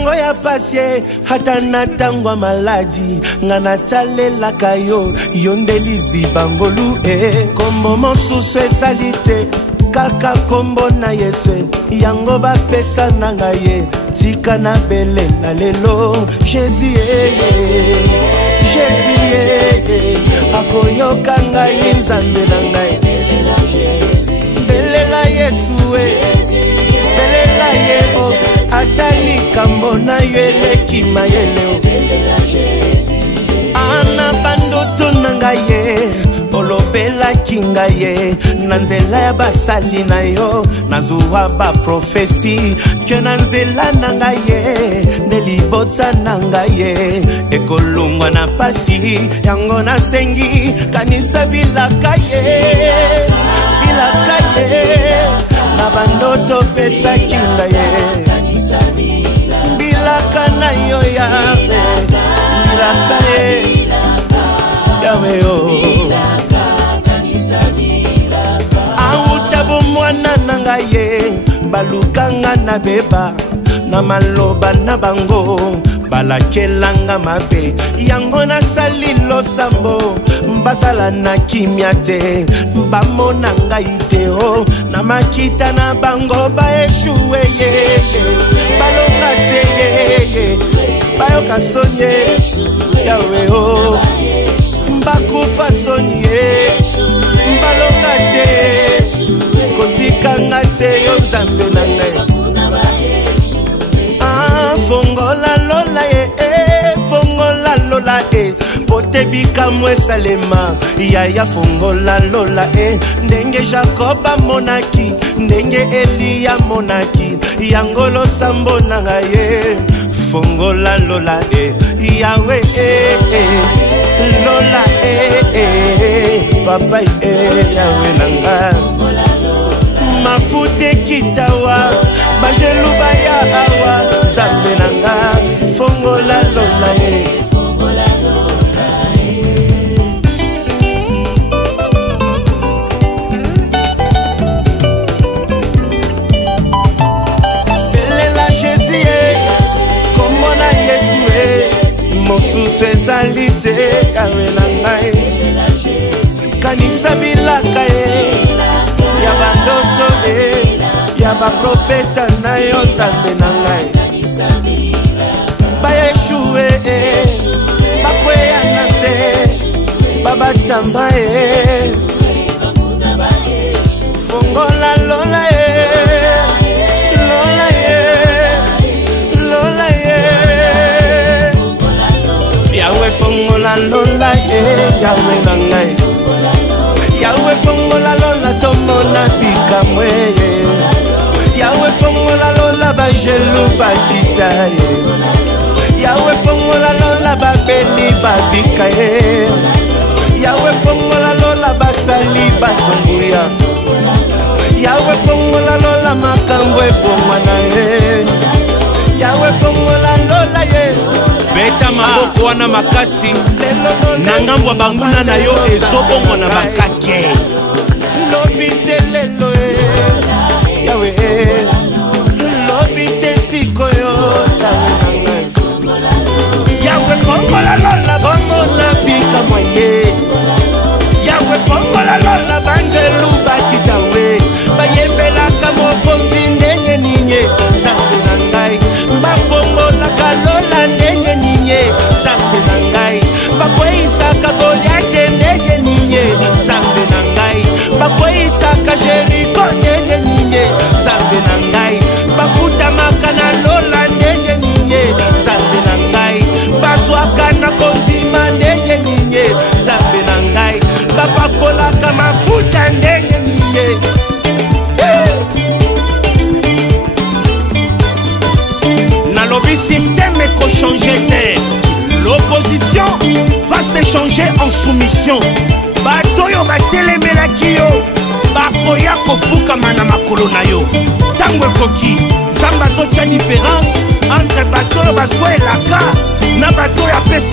tango ya pasie hata na tango maladi ngana talela kayo yondelizi bangolu kombo mosusu esalite kaka kombo na Yesu yango bapesa na ngaye tika na bele na lelo Jésus Jésus akoyoka ngai nzambe na ngai belela Yesu belela ye atali kambo na yeleki mayele ana bandoto na ngaye olobela kingaye na nzela ya basali na yo nazuwa ba profesi ke na nzela na ngaye nelibota na ngaye ekolungwa na pasi yango na sengi kanisa bilaka ye na bandoto pesa kingaye bilaka na yo ya bilaka ye yawe yo autabo mwana nanga ye balukanga na beba na maloba na bango balakelanga mabe yango na sali losambo mbasala na kimia te bamona ngai te o na makita na bango baeshuwe ye balonga te ye bayoka sonye yawe o bakufa sonye balonga te kotikanga te yo nzambe na ngai fongola lola fongola lola pote bikamwe salema yaya fongola lola ndenge Jacob monaki ndenge Elia monaki yangolo sambo na ngaye fongola lola yawe lola papa yawe nanga mafute kitawa bajeluba ya awa zambe nanga fongola lola belela Jésus komona Yesu mosusu ezali te yawe nanga kanisa bilaka ya bandoto ya baprofeta na yo nzambe na ngai baeshuwe bakweya na se babatamba fongola lola lola lola yawe fongola lola yawe na ngai yawe fongola lola tomona bikamwe yawe fongola lola bajelu bakita yawe fongola lola babeli babika yawe fongola lola basali bazonguya yawe fongola lola makambo ebomwana yawe fongola lola beta maboko wana makasi na ngambo banguna na yo ezobongwa na bakake lobite lelo yawe lobite sikoyo yawe fongola lola bongona bika moye yawe fongola lola banjelu bakitawe bayembelaka mokonzi ndenge ninye zambe na ngai bafongolaka lola ndenge ninye zambe na ngai bakweisaka Goliate ndenge ninye zambe na ngai bakweisaka Jeriko ndenge ninye zambe na ngai bafutamaka na lola ndenge ninye zambe na ngai bazwaka na konzima ndenge ninye zambe na ngai bapakolaka mafuta ndenge ninye nalobi système ekochanger. L'opposition va se changer en soumission. Batoyo batelemelaki yo bakoya kofukama na makolo na yo. Tango ekoki Zamba zotia différence entre batoyo bazwelaka na batoyo apesa